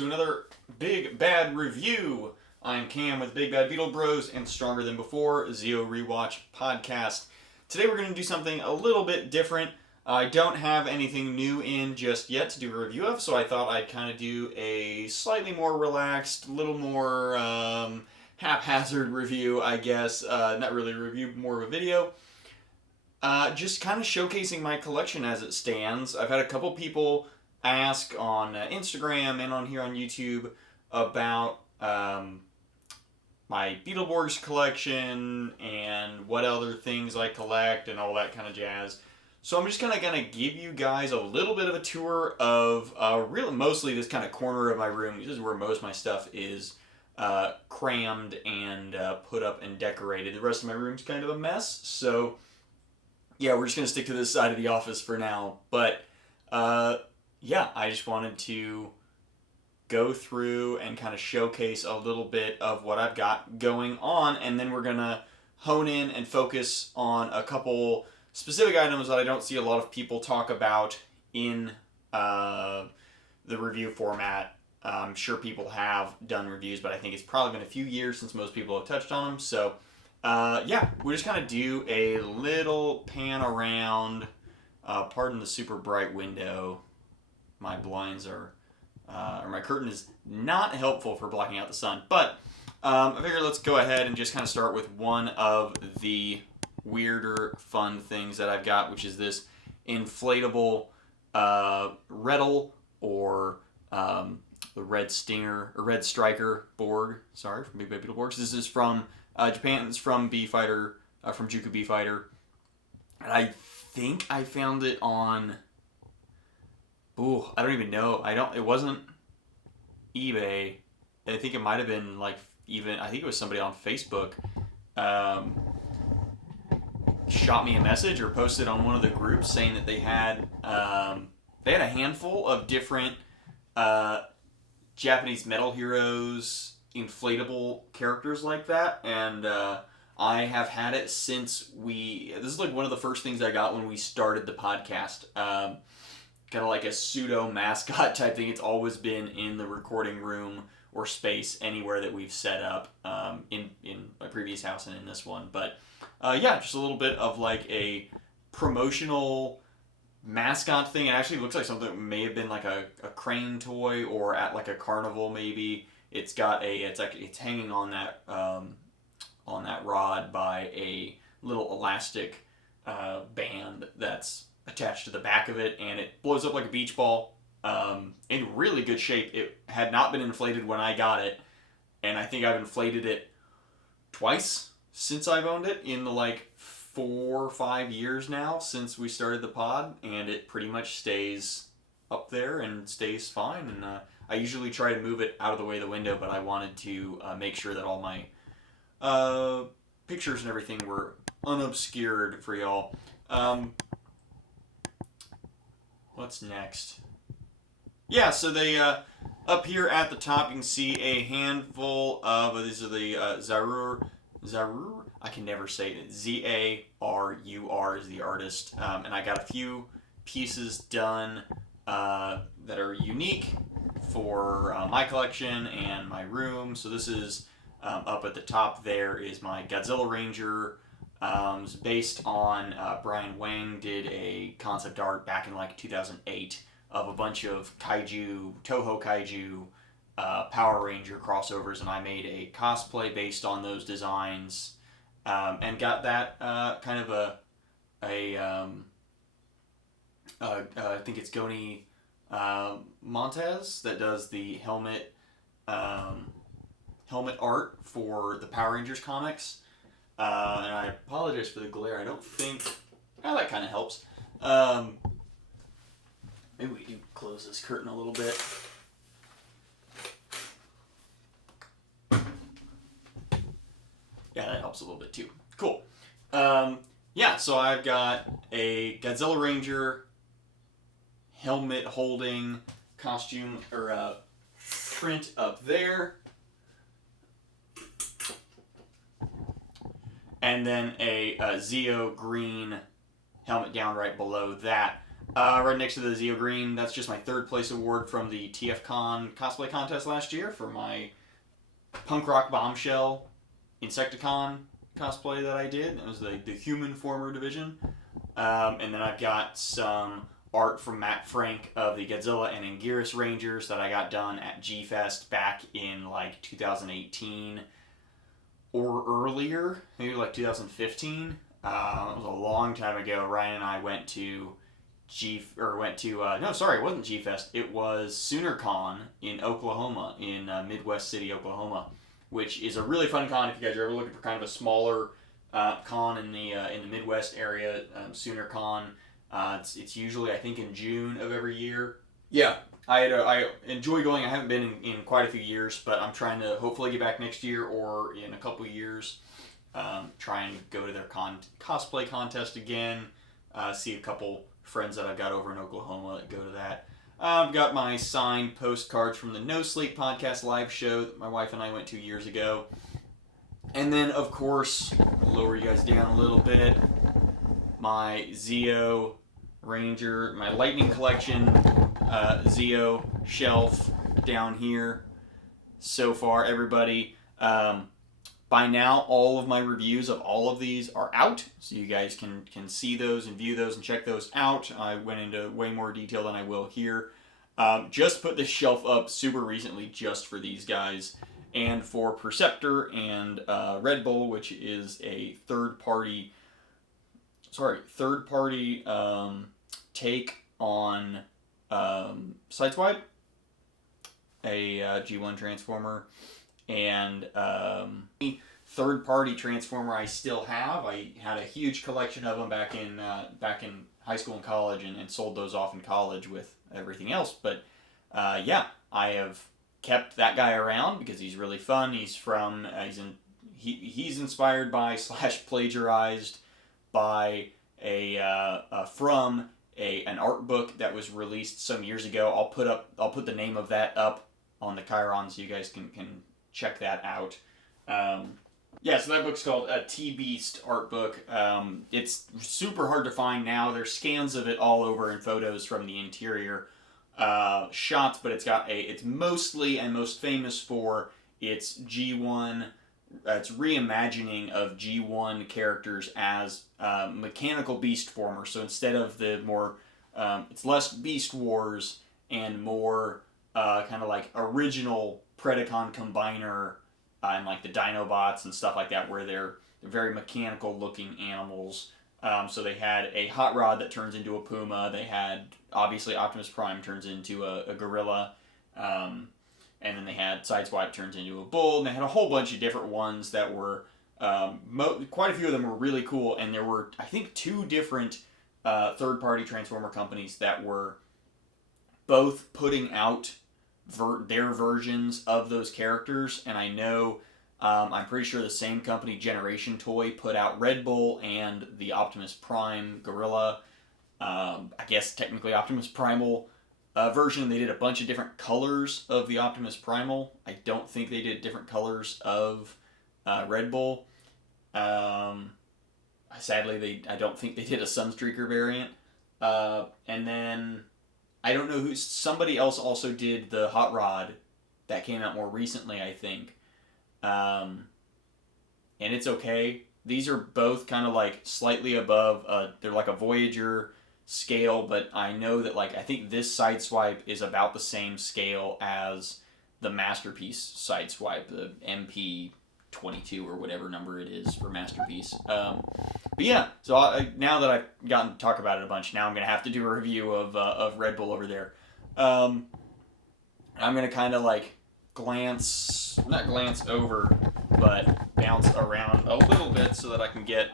to another Big Bad Review. I'm Cam with Big Bad Beetleborgs and Stronger Than Before, Zeo Rewatch Podcast. Today we're going to do something a little bit different. I don't have anything new in just yet to do a review of, so I thought I'd kind of do a slightly more relaxed, little more haphazard review, I guess. Not really a review, more of a video. Just kind of showcasing my collection as it stands. I've had a couple people ask on Instagram and on here on YouTube about my Beetleborgs collection and what other things I collect and all that kind of jazz. So I'm just kind of going to give you guys a little bit of a tour of really mostly this kind of corner of my room. This is where most of my stuff is crammed and put up and decorated. The rest of my room's kind of a mess. So yeah, we're just going to stick to this side of the office for now. But yeah, I just wanted to go through and kind of showcase a little bit of what I've got going on, and then we're going to hone in and focus on a couple specific items that I don't see a lot of people talk about in the review format. I'm sure people have done reviews, but I think it's probably been a few years since most people have touched on them, so yeah, we'll just kind of do a little pan around. Pardon the super bright window. My blinds are, or my curtain is not helpful for blocking out the sun. But I figured let's go ahead and just kind of start with one of the weirder, fun things that I've got, which is this inflatable Rettle, or the Red Stinger, or Red Striker Borg. Sorry, from Big Bad Beetleborgs. This is from Japan. It's from B-Fighter, from Juku B-Fighter. And I think I found it on... Ooh, I don't even know. It wasn't eBay. I think it might have been I think it was somebody on Facebook shot me a message or posted on one of the groups saying that they had a handful of different Japanese Metal Heroes inflatable characters like that, and I have had it since this is like one of the first things I got when we started the podcast. Kind of like a pseudo mascot type thing. It's always been in the recording room or space anywhere that we've set up in my previous house and in this one. But yeah, just a little bit of like a promotional mascot thing. It actually looks like something that may have been like a crane toy or at like a carnival maybe. It's hanging on that rod by a little elastic band that's attached to the back of it, and it blows up like a beach ball, in really good shape. It had not been inflated when I got it, and I think I've inflated it twice since I've owned it in the 4 or 5 years now since we started the pod, and it pretty much stays up there and stays fine. And I usually try to move it out of the way of the window, but I wanted to make sure that all my pictures and everything were unobscured for y'all. What's next? Yeah, so they, up here at the top, you can see a handful of, these are the Zarur, I can never say it, Z-A-R-U-R is the artist, and I got a few pieces done that are unique for my collection and my room. So this is, up at the top there is my Godzilla Ranger. It's based on Brian Wang did a concept art back in 2008 of a bunch of kaiju, Toho kaiju, Power Ranger crossovers, and I made a cosplay based on those designs, and got that kind of I think it's Goni Montez that does the helmet art for the Power Rangers comics. And I apologize for the glare. I don't think... that kind of helps. Maybe we can close this curtain a little bit. Yeah, that helps a little bit too. Cool. Yeah, so I've got a Godzilla Ranger helmet holding costume, or print up there. And then a Zeo green helmet down right below that. Right next to the Zeo Green. That's just my third place award from the TFCon cosplay contest last year for my punk rock bombshell Insecticon cosplay that I did. It was the human former division. And then I've got some art from Matt Frank of the Godzilla and Anguirus Rangers that I got done at G-Fest back in like 2018 or earlier, maybe like 2015. It was a long time ago. Ryan and I went to it wasn't G-Fest. It was SoonerCon in Oklahoma, in Midwest City, Oklahoma, which is a really fun con if you guys are ever looking for kind of a smaller con in the Midwest area. SoonerCon. It's usually, I think, in June of every year. Yeah, I enjoy going. I haven't been in quite a few years, but I'm trying to hopefully get back next year or in a couple years. Try and go to their cosplay contest again. See a couple friends that I've got over in Oklahoma that go to that. I've got my signed postcards from the No Sleep podcast live show that my wife and I went to years ago. And then, of course, I'll lower you guys down a little bit. My Zeo Ranger, my Lightning Collection Zeo shelf down here. So far, everybody. By now, all of my reviews of all of these are out, so you guys can see those and view those and check those out. I went into way more detail than I will here. Just put this shelf up super recently just for these guys, and for Perceptor and Red Bull, which is a third-party take on Sideswipe, a G1 Transformer, and third-party Transformer I still have. I had a huge collection of them back in high school and college, and sold those off in college with everything else. But yeah, I have kept that guy around because he's really fun. He's from he's inspired by / plagiarized by from an art book that was released some years ago. I'll put the name of that up on the Chiron so you guys can check that out. Yeah, so that book's called a T-Beast art book. It's super hard to find now. There's scans of it all over and photos from the interior shots, but it's mostly and most famous for its G1, its reimagining of G1 characters as mechanical beast formers. So instead of the more, it's less Beast Wars and more kind of like original Predacon Combiner and like the Dinobots and stuff like that, where they're very mechanical looking animals. So they had a Hot Rod that turns into a Puma. They had, obviously, Optimus Prime turns into a gorilla. And then they had Sideswipe turns into a bull. And they had a whole bunch of different ones that were, quite a few of them were really cool. And there were, I think, 2 different third-party Transformer companies that were both putting out their versions of those characters. And I know, I'm pretty sure the same company, Generation Toy, put out Red Bull and the Optimus Prime Gorilla. I guess technically Optimus Primal version. They did a bunch of different colors of the Optimus Primal. I don't think they did different colors of Red Bull. Sadly, I don't think they did a Sunstreaker variant. And then I don't know somebody else also did the Hot Rod that came out more recently, I think. And it's okay. These are both kind of like slightly above, they're like a Voyager scale, but I know that I think this Sideswipe is about the same scale as the Masterpiece Sideswipe, the MP22 or whatever number it is for Masterpiece. But yeah, so now that I've gotten to talk about it a bunch, now I'm going to have to do a review of Red Bull over there. I'm going to kind of not glance over, but bounce around a little bit so that I can get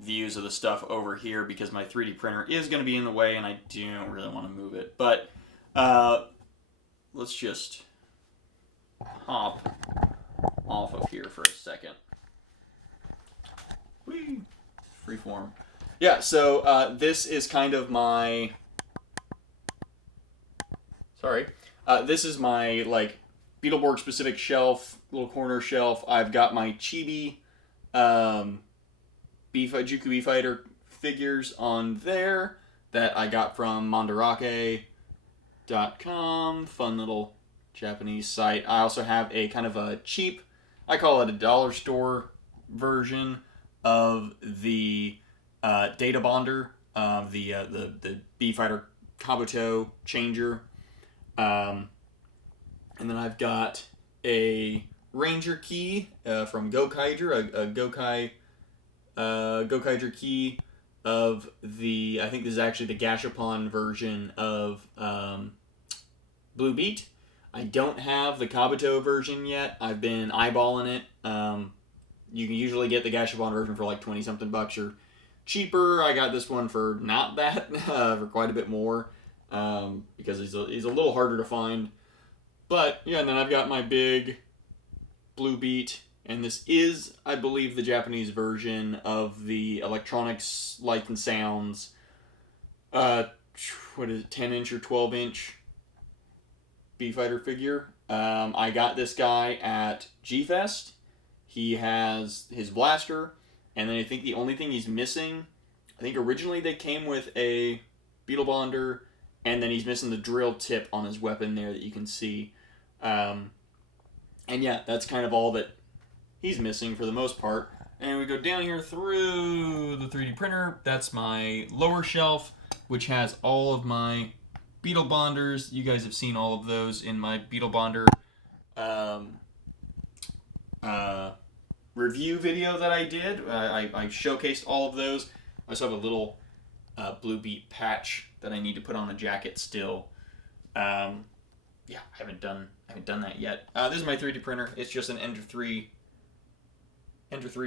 views of the stuff over here, because my 3D printer is going to be in the way and I don't really want to move it. But let's just hop off of here for a second. Whee! Freeform. Yeah, so this is kind of my... this is my, Beetleborg specific shelf, little corner shelf. I've got my Chibi Juku B-Fighter figures on there. that I got from mandarake.com, fun little Japanese site. I also have a kind of a cheap, I call it a dollar store version of the data bonder, the B-Fighter Kabuto changer. And then I've got a Ranger key from Gokaiger, a Gokaiger key of the, I think this is actually the Gashapon version of Blue Beat. I don't have the Kabuto version yet. I've been eyeballing it. You can usually get the Gashapon version for like 20 something bucks or cheaper. I got this one for not that, for quite a bit more, because he's a little harder to find. But yeah, and then I've got my big Blue Beat, and this is, I believe, the Japanese version of the Electronics Light and Sounds, what is it, 10-inch or 12-inch B-Fighter figure. I got this guy at G-Fest. He has his blaster, and then I think the only thing he's missing, I think originally they came with a Beetle Bonder, and then he's missing the drill tip on his weapon there that you can see. And yeah, that's kind of all that he's missing for the most part. And we go down here through the 3D printer. That's my lower shelf, which has all of my Beetle Bonders. You guys have seen all of those in my Beetle Bonder review video that I did. I showcased all of those. I also have a little Blue Beat patch that I need to put on a jacket still. Yeah, I haven't done that yet. This is my 3D printer. It's just an Ender 3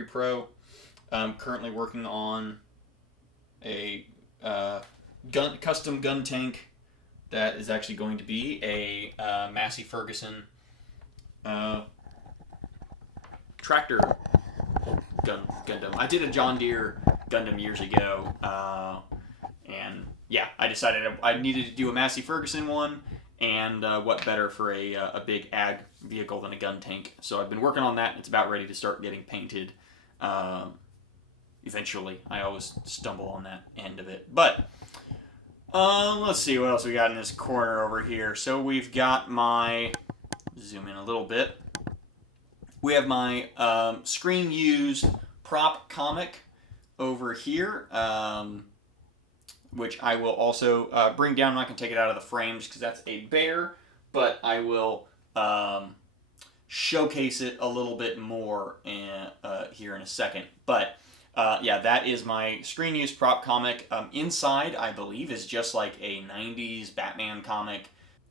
Pro. I'm currently working on a custom gun tank that is actually going to be a Massey Ferguson tractor Gundam. I did a John Deere Gundam years ago, and yeah, I decided I needed to do a Massey Ferguson one, and what better for a big ag vehicle than a gun tank. So I've been working on that. It's about ready to start getting painted eventually. I always stumble on that end of it. But let's see what else we got in this corner over here. So we've got my, zoom in a little bit, we have my screen used prop comic over here, which I will also bring down. I'm not going to take it out of the frame just because that's a bear, but I will showcase it a little bit more here in a second. But yeah, that is my screen use prop comic. Inside, I believe, is just like a 90s Batman comic.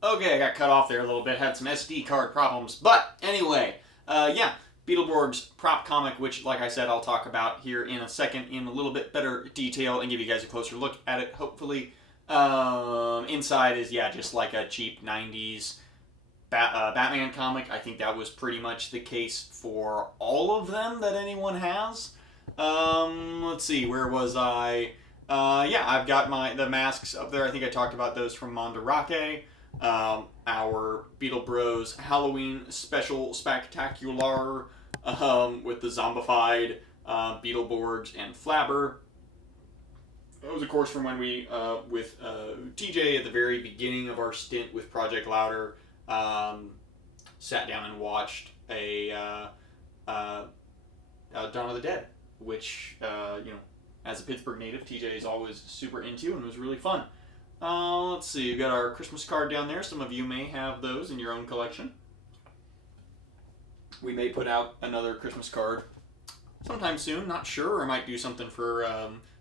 Okay, I got cut off there a little bit, had some SD card problems. But anyway, yeah, Beetleborgs prop comic, which, like I said, I'll talk about here in a second in a little bit better detail and give you guys a closer look at it, hopefully. Inside is, yeah, just like a cheap 90s Batman comic. I think that was pretty much the case for all of them that anyone has. Let's see, where was I? Yeah, I've got the masks up there. I think I talked about those from Mandarake. Our Beetle Bros Halloween special spectacular with the zombified Beetleborgs and Flabber. That was, of course, from when we, with TJ at the very beginning of our stint with Project Louder, sat down and watched a Dawn of the Dead, which, you know, as a Pittsburgh native, TJ is always super into and was really fun. Let's see, we've got our Christmas card down there. Some of you may have those in your own collection. We may put out another Christmas card sometime soon, not sure. I might do something for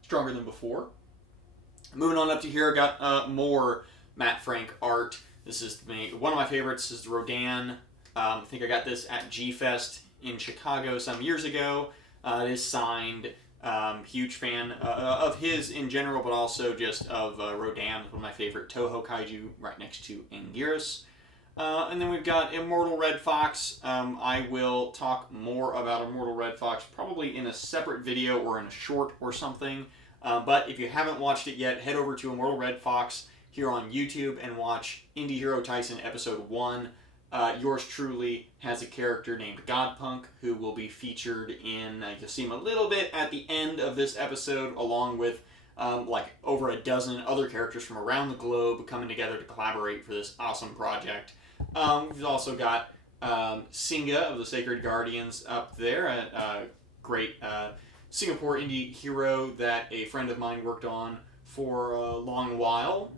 Stronger Than Before. Moving on up to here, I got more Matt Frank art. This is one of my favorites. This is the Rodan. I think I got this at G-Fest in Chicago some years ago. It is signed. Huge fan of his in general, but also just of Rodan, one of my favorite Toho Kaiju, right next to Anguirus. And then we've got Immortal Red Fox. I will talk more about Immortal Red Fox probably in a separate video or in a short or something. But if you haven't watched it yet, head over to Immortal Red Fox here on YouTube and watch Indie Hero Tyson Episode 1. Yours truly has a character named Godpunk who will be featured in, you'll see him a little bit at the end of this episode, along with like over a dozen other characters from around the globe coming together to collaborate for this awesome project. We've also got Singa of the Sacred Guardians up there, a great Singapore indie hero that a friend of mine worked on for a long while.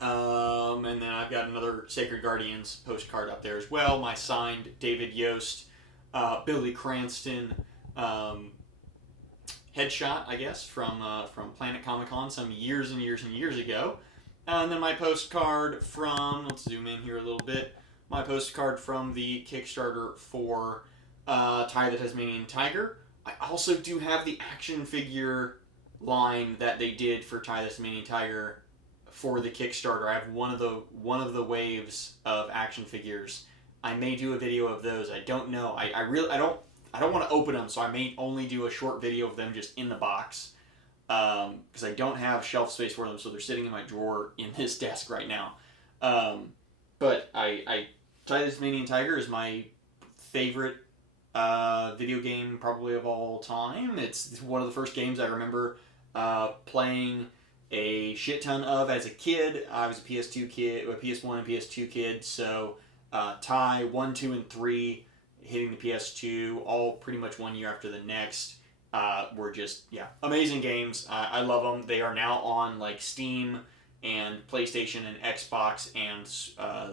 And then I've got another Sacred Guardians postcard up there as well. My signed David Yost, Billy Cranston headshot, I guess, from Planet Comic Con some years and years and years ago. And then my postcard from, let's zoom in here a little bit, my postcard from the Kickstarter for Ty the Tasmanian Tiger. I also do have the action figure line that they did for Ty the Tasmanian Tiger for the Kickstarter. I have one of the waves of action figures. I may do a video of those. I don't know. I don't want to open them, so I may only do a short video of them just in the box, because I don't have shelf space for them, so they're sitting in my drawer in this desk right now. But Ty the Tasmanian Tiger is my favorite video game probably of all time. It's one of the first games I remember playing a shit ton of as a kid. I was a PS2 kid, a PS1 and PS2 kid, so Ty 1, 2, and 3 hitting the PS2 all pretty much 1 year after the next were just, yeah, amazing games. I love them. They are now on like Steam and PlayStation and Xbox and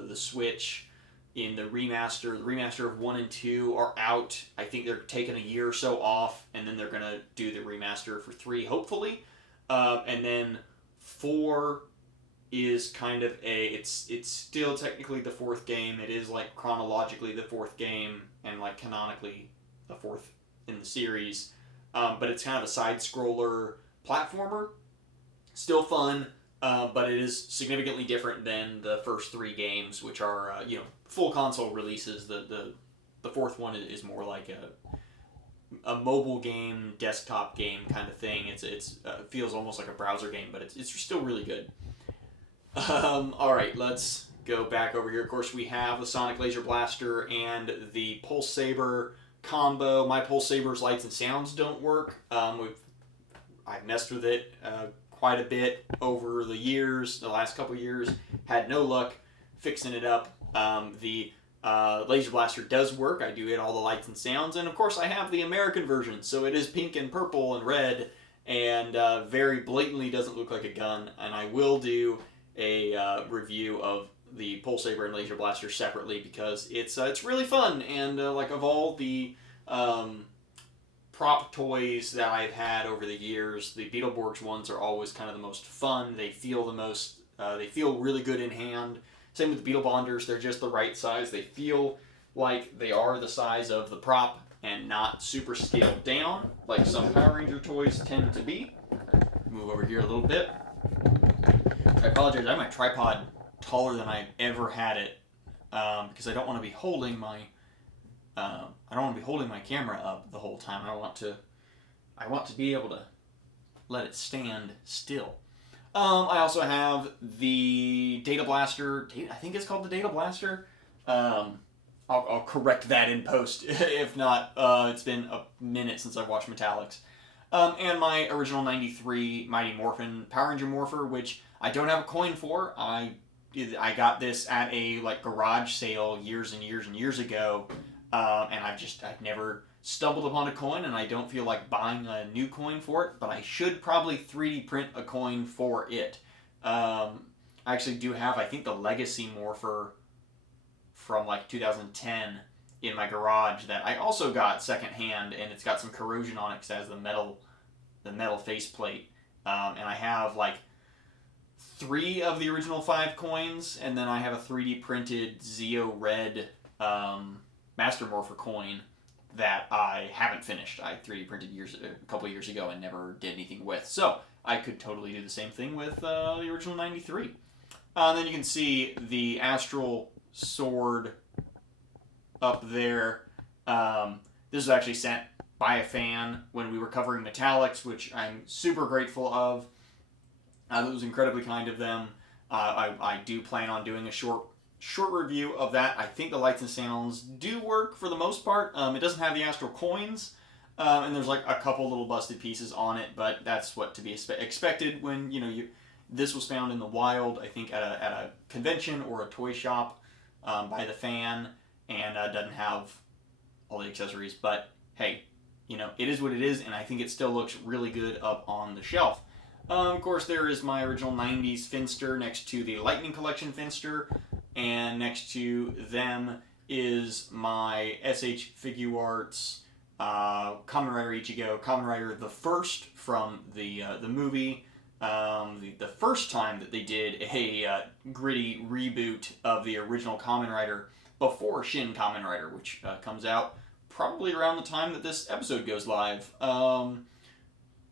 the Switch in the remaster. The remaster of 1 and 2 are out. I think they're taking a year or so off, and then they're going to do the remaster for 3, hopefully. And then 4 is kind of it's still technically the 4th game. It is like chronologically the 4th game and like canonically the 4th in the series. But it's kind of a side-scroller platformer. Still fun, but it is significantly different than the first 3 games, which are full console releases. The 4th one is more like a mobile game, desktop game kind of thing. It feels almost like a browser game, but it's still really good. All right, let's go back over here. Of course, we have the Sonic Laser Blaster and the Pulse Saber combo. My Pulse Saber's lights and sounds don't work. I've messed with it quite a bit over the years, the last couple years. Had no luck fixing it up. The Laser Blaster does work. I do get all the lights and sounds, and of course I have the American version, so it is pink and purple and red, and very blatantly doesn't look like a gun. And I will do a review of the Pulse Saber and Laser Blaster separately, because it's really fun, and like of all the prop toys that I've had over the years, the Beetleborgs ones are always kind of the most fun. They feel the most, they feel really good in hand. Same with the Beetle Bonders, they're just the right size. They feel like they are the size of the prop and not super scaled down, like some Power Ranger toys tend to be. Move over here a little bit. I apologize, I have my tripod taller than I've ever had it, because I don't want to be holding my camera up the whole time. I want to be able to let it stand still. I also have the Data Blaster. I think it's called the Data Blaster. I'll correct that in post. If not, it's been a minute since I've watched Metallics. And my original 93 Mighty Morphin Power Ranger Morpher, which I don't have a coin for. I got this at a garage sale years and years and years ago, and I've never stumbled upon a coin, and I don't feel like buying a new coin for it, but I should probably 3D print a coin for it. I actually do have, I think, the Legacy Morpher from 2010 in my garage that I also got secondhand, and it's got some corrosion on it because it has the metal faceplate. And I have 3 of the original 5 coins, and then I have a 3D printed Zeo Red Master Morpher coin that I haven't finished. I 3D printed a couple years ago and never did anything with. So I could totally do the same thing with the original 93. And then you can see the Astral Sword up there. This was actually sent by a fan when we were covering Metallics, which I'm super grateful of. That was incredibly kind of them. I do plan on doing a short review of that. I think the lights and sounds do work for the most part. It doesn't have the Astral coins, And there's like a couple little busted pieces on it, but that's what to be expected when this was found in the wild. I think at a convention or a toy shop by the fan, and doesn't have all the accessories. But hey, it is what it is, and I think it still looks really good up on the shelf. Of course, there is my original 90s Finster next to the Lightning Collection Finster, and next to them is my SH Figuarts Kamen Rider Ichigo, Kamen Rider the First from the movie. The first time that they did a gritty reboot of the original Kamen Rider before Shin Kamen Rider, which comes out probably around the time that this episode goes live.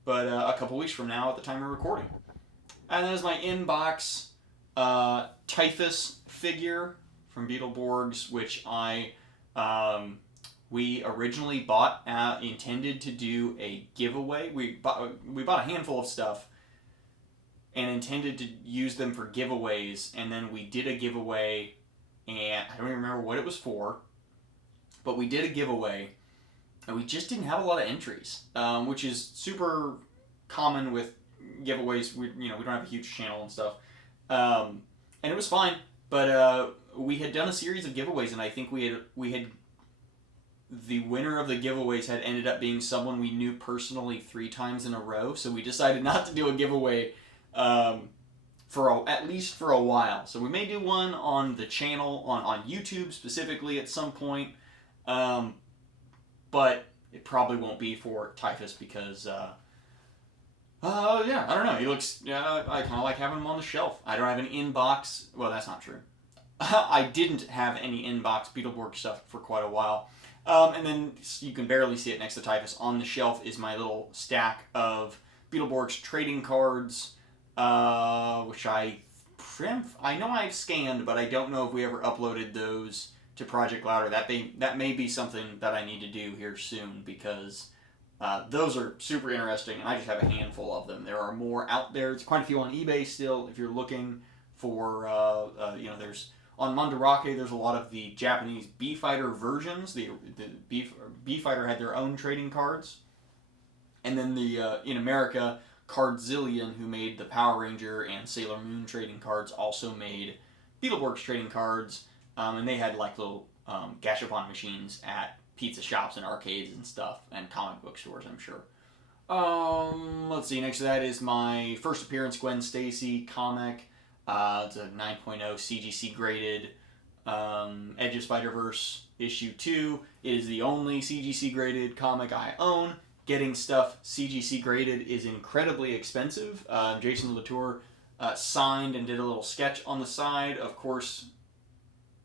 But a couple weeks from now at the time of recording. And there's my inbox Typhus figure from Beetleborgs, which we originally bought, intended to do a giveaway. We bought a handful of stuff and intended to use them for giveaways, and then we did a giveaway, and I don't even remember what it was for, but we did a giveaway, and we just didn't have a lot of entries, which is super common with giveaways. We don't have a huge channel and stuff, and it was fine. But we had done a series of giveaways, and I think we had the winner of the giveaways had ended up being someone we knew personally 3 times in a row. So we decided not to do a giveaway at least for a while. So we may do one on the channel on YouTube specifically at some point. But it probably won't be for Typhus because, I don't know. He looks, I kind of like having him on the shelf. I don't have an in-box, well, that's not true. I didn't have any in-box Beetleborg stuff for quite a while. And then you can barely see it next to Typhus. On the shelf is my little stack of Beetleborgs trading cards, which I know I've scanned, but I don't know if we ever uploaded those to Project Louder. That may be something that I need to do here soon, because those are super interesting, and I just have a handful of them. There are more out there. There's quite a few on eBay still if you're looking for, there's on Mandarake, there's a lot of the Japanese B-Fighter versions. The B-Fighter had their own trading cards. And then in America, Cardzillion, who made the Power Ranger and Sailor Moon trading cards, also made Beetleborgs trading cards. And they had like little gashapon machines at pizza shops and arcades and stuff, and comic book stores, I'm sure. Let's see, next to that is my first appearance Gwen Stacy comic. It's a 9.0 CGC graded Edge of Spider-Verse issue 2. It is the only CGC graded comic I own. Getting stuff CGC graded is incredibly expensive. Jason Latour signed and did a little sketch on the side. Of course,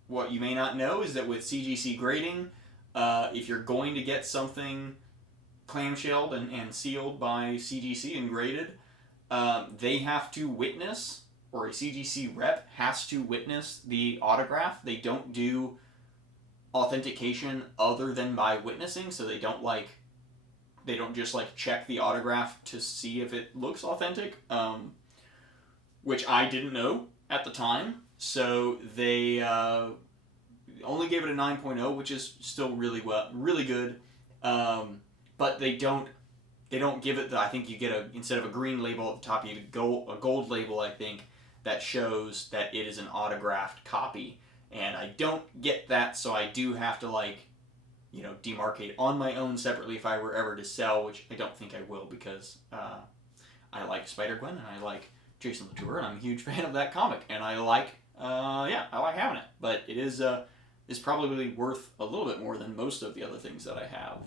what you may not know is that with CGC grading, if you're going to get something clamshelled and sealed by CGC and graded, they have to witness, or a CGC rep has to witness the autograph. They don't do authentication other than by witnessing, so they don't just check the autograph to see if it looks authentic, which I didn't know at the time. So they only gave it a 9.0, which is still really good. But they don't give it I think you get instead of a green label at the top, you get a gold label, I think, that shows that it is an autographed copy. And I don't get that, so I do have to demarcate on my own separately if I were ever to sell, which I don't think I will, because I like Spider-Gwen and I like Jason Latour, and I'm a huge fan of that comic, and I like having it. But it is probably worth a little bit more than most of the other things that I have,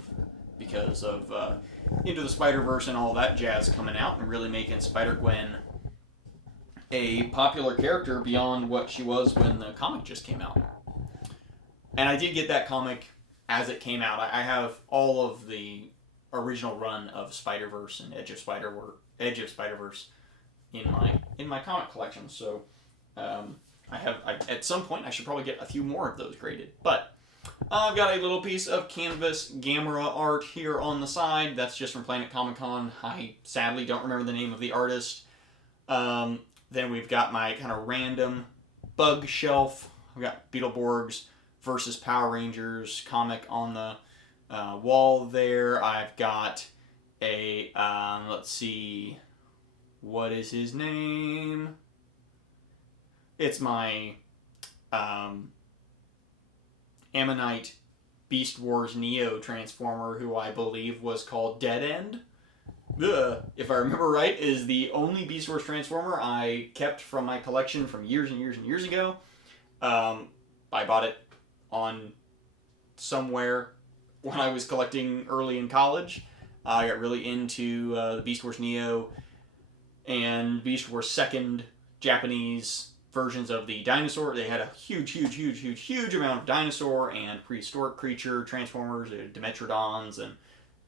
because of Into the Spider-Verse and all that jazz coming out and really making Spider-Gwen a popular character beyond what she was when the comic just came out. And I did get that comic as it came out. I have all of the original run of Spider-Verse and Edge of Spider-Verse in my comic collection. So at some point I should probably get a few more of those graded. But I've got a little piece of canvas Gamera art here on the side. That's just from Planet Comic Con. I sadly don't remember the name of the artist. Then we've got my kind of random bug shelf. We've got Beetleborgs versus Power Rangers comic on the wall there. I've got a, let's see, what is his name? It's my Ammonite Beast Wars Neo Transformer, who I believe was called Dead End. If I remember right, is the only Beast Wars Transformer I kept from my collection from years and years and years ago. I bought it on somewhere when I was collecting early in college. I got really into the Beast Wars Neo and Beast Wars second Japanese versions of the dinosaur. They had a huge amount of dinosaur and prehistoric creature transformers, Dimetrodons and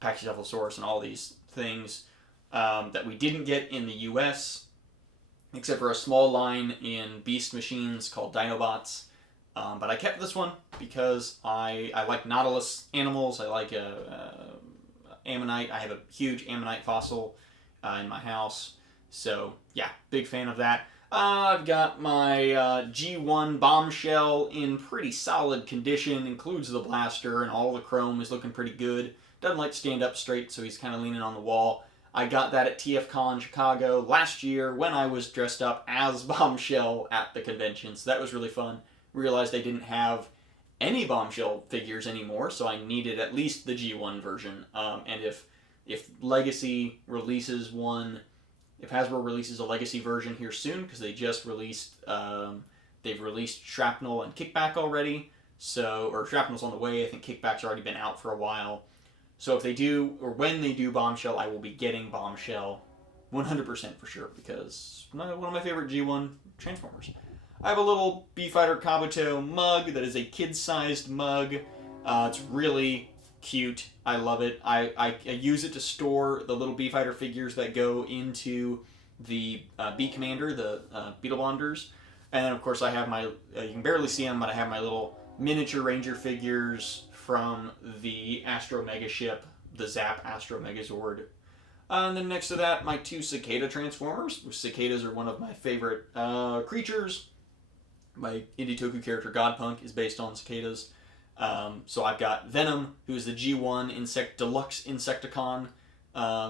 Pachycephalosaurus and all these things that we didn't get in the US, except for a small line in Beast Machines called Dinobots. But I kept this one because I like Nautilus animals. I like Ammonite. I have a huge Ammonite fossil in my house. So, yeah, big fan of that. I've got my G1 bombshell in pretty solid condition. Includes the blaster, and all the chrome is looking pretty good. Doesn't like to stand up straight, so he's kind of leaning on the wall. I got that at TFCon Chicago last year when I was dressed up as Bombshell at the convention, so that was really fun. Realized they didn't have any Bombshell figures anymore, so I needed at least the G1 version. And if Legacy releases one, if Hasbro releases a Legacy version here soon, because they just released, they've released Shrapnel and Kickback already, so, or Shrapnel's on the way. I think Kickback's already been out for a while. So if they do, or when they do Bombshell, I will be getting Bombshell 100% for sure, because one of my favorite G1 Transformers. I have a little Beefighter Kabuto mug that is a kid-sized mug. It's really cute. I love it. I use it to store the little Beefighter figures that go into the Bee Commander, the Beetleborgs. And then, of course, I have my, you can barely see them, but I have my little miniature Ranger figures from the Astro Mega ship, the Zap Astro Megazord. And then next to that, my two Cicada Transformers. Cicadas are one of my favorite creatures. My Indie Toku character Godpunk is based on cicadas. So I've got Venom, who is the G1 Deluxe Insecticon.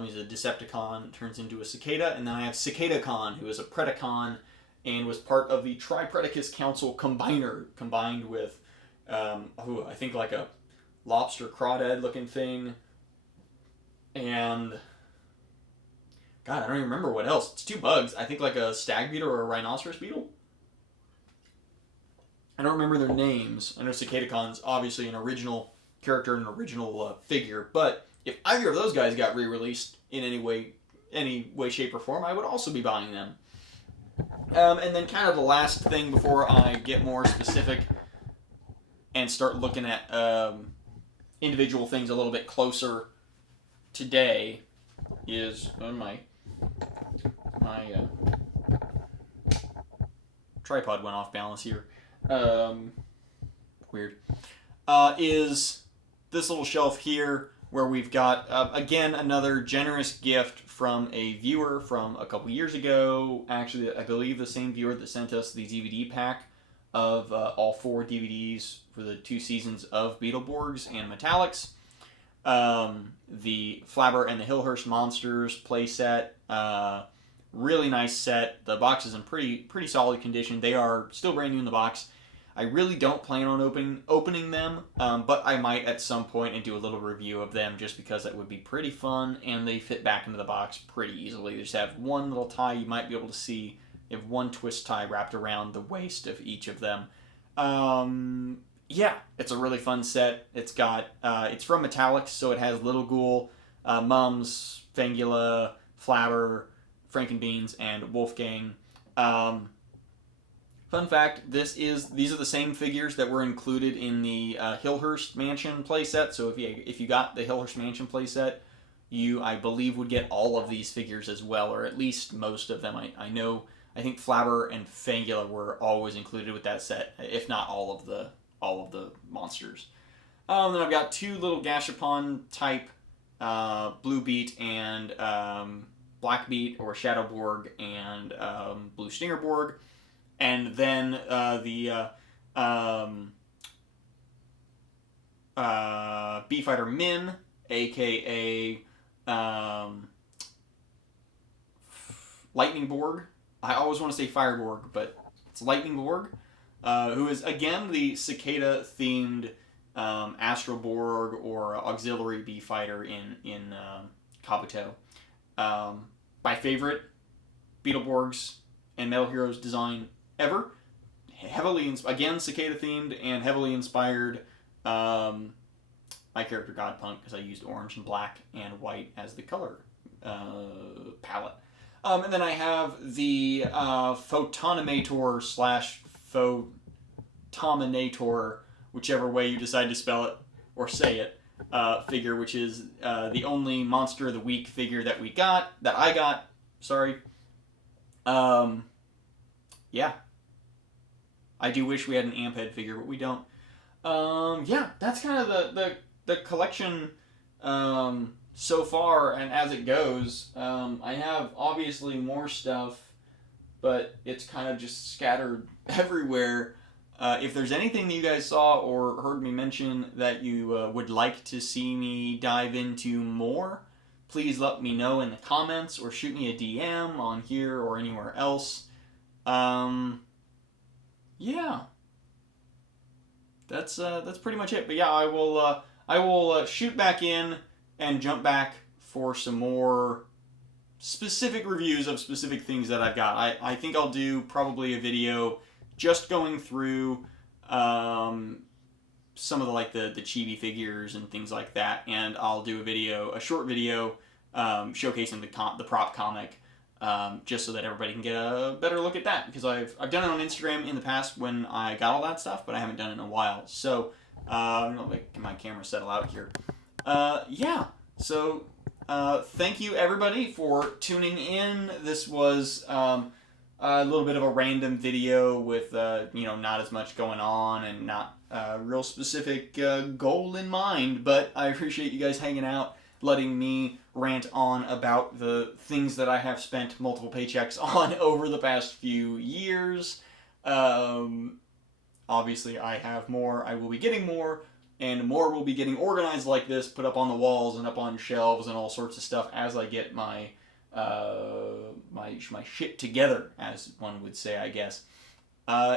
He's a Decepticon, turns into a cicada. And then I have Cicadacon, who is a Predacon and was part of the Tripredacus Council Combiner, combined with, I think like a lobster crawdad looking thing. And God, I don't even remember what else. It's two bugs. I think like a stag beetle or a rhinoceros beetle. I don't remember their names. I know Cicadacon's obviously an original character, an original figure, but if either of those guys got re-released in any way, shape, or form, I would also be buying them. And then kind of the last thing before I get more specific and start looking at individual things a little bit closer today is my tripod went off balance here. Weird. Is this little shelf here where we've got, again, another generous gift from a viewer from a couple years ago. Actually, I believe the same viewer that sent us the DVD pack of all 4 DVDs for the 2 seasons of Beetleborgs and Metallics. The Flabber and the Hillhurst Monsters playset. Really nice set. The box is in pretty solid condition. They are still brand new in the box. I really don't plan on opening them, but I might at some point and do a little review of them just because that would be pretty fun, and they fit back into the box pretty easily. They just have one little tie you might be able to see. You have one twist tie wrapped around the waist of each of them. Yeah, it's a really fun set. It's got, it's from Metallics, so it has Little Ghoul, Mums, Fangula, Flabber, Frankenbeans, and Wolfgang. Fun fact, these are the same figures that were included in the Hillhurst Mansion playset. So if you got the Hillhurst Mansion playset, you, I believe, would get all of these figures as well, or at least most of them. I think Flabber and Fangula were always included with that set, if not all of the monsters. Then I've got 2 little Gashapon type Blue Beat and Black Beat, or Shadowborg and Blue Stingerborg. And then B-Fighter Min, aka Lightning Borg. I always want to say Fireborg, but it's Lightning Borg, who is again the cicada-themed Astro Borg or auxiliary B-Fighter in Kabuto. My favorite Beetleborgs and Metal Heroes design ever. Heavily, again, cicada-themed and heavily inspired my character Godpunk, because I used orange and black and white as the color palette. And then I have the Photonomator / Photominator, whichever way you decide to spell it or say it, figure, which is the only Monster of the Week figure that I got. Sorry. Yeah. I do wish we had an Amphead figure, but we don't. Yeah, that's kind of the collection so far, and as it goes. I have obviously more stuff, but it's kind of just scattered everywhere. If there's anything that you guys saw or heard me mention that you would like to see me dive into more, please let me know in the comments or shoot me a DM on here or anywhere else. Yeah. That's pretty much it. But yeah, I will shoot back in and jump back for some more specific reviews of specific things that I've got. I think I'll do probably a video just going through some of the chibi figures and things like that, and I'll do a short video showcasing the prop comic, just so that everybody can get a better look at that, because I've done it on Instagram in the past when I got all that stuff, but I haven't done it in a while. So I'm gonna make my camera settle out here. Yeah. So thank you everybody for tuning in. This was a little bit of a random video with not as much going on and not a real specific goal in mind, but I appreciate you guys hanging out, letting me rant on about the things that I have spent multiple paychecks on over the past few years. Obviously, I have more. I will be getting more, and more will be getting organized like this, put up on the walls and up on shelves and all sorts of stuff as I get my my shit together, as one would say, I guess.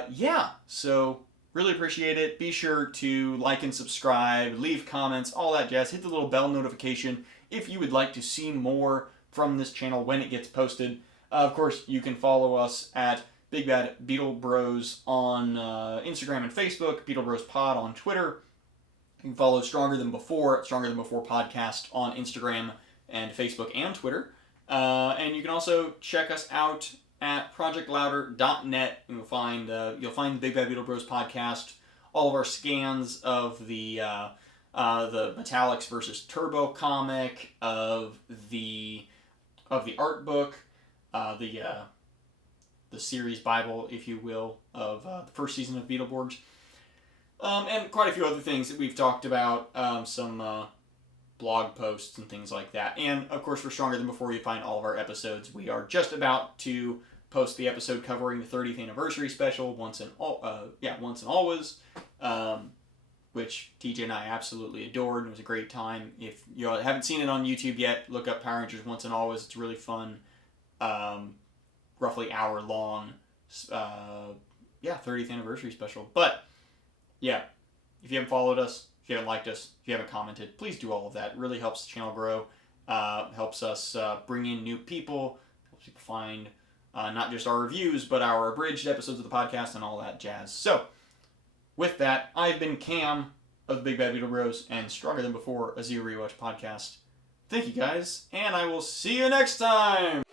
Yeah, so really appreciate it. Be sure to like and subscribe, leave comments, all that jazz. Hit the little bell notification if you would like to see more from this channel when it gets posted. Of course, you can follow us at Big Bad Beetlebros on Instagram and Facebook, Beetleborgs Pod on Twitter. You can follow Stronger Than Before Podcast on Instagram and Facebook and Twitter. And you can also check us out at projectlouder.net. You'll find the Big Bad Beetleborgs podcast, all of our scans of the Metallics versus Turbo comic, of the art book, the series Bible, if you will, of the first season of Beetleborgs, and quite a few other things that we've talked about, some blog posts and things like that. And of course, for Stronger Than Before, you find all of our episodes. We are just about to post the episode covering the 30th anniversary special, Once and Always, which TJ and I absolutely adored, and it was a great time. If you haven't seen it on YouTube yet, look up Power Rangers Once and Always. It's really fun. Roughly hour long, 30th anniversary special. But yeah, if you haven't followed us, if you haven't liked us, if you haven't commented, please do all of that. It really helps the channel grow, helps us bring in new people, helps people find not just our reviews, but our abridged episodes of the podcast and all that jazz. So, with that, I've been Cam of the Big Bad Beetleborgs and Stronger Than Before, a Zero Rewatch podcast. Thank you guys, and I will see you next time!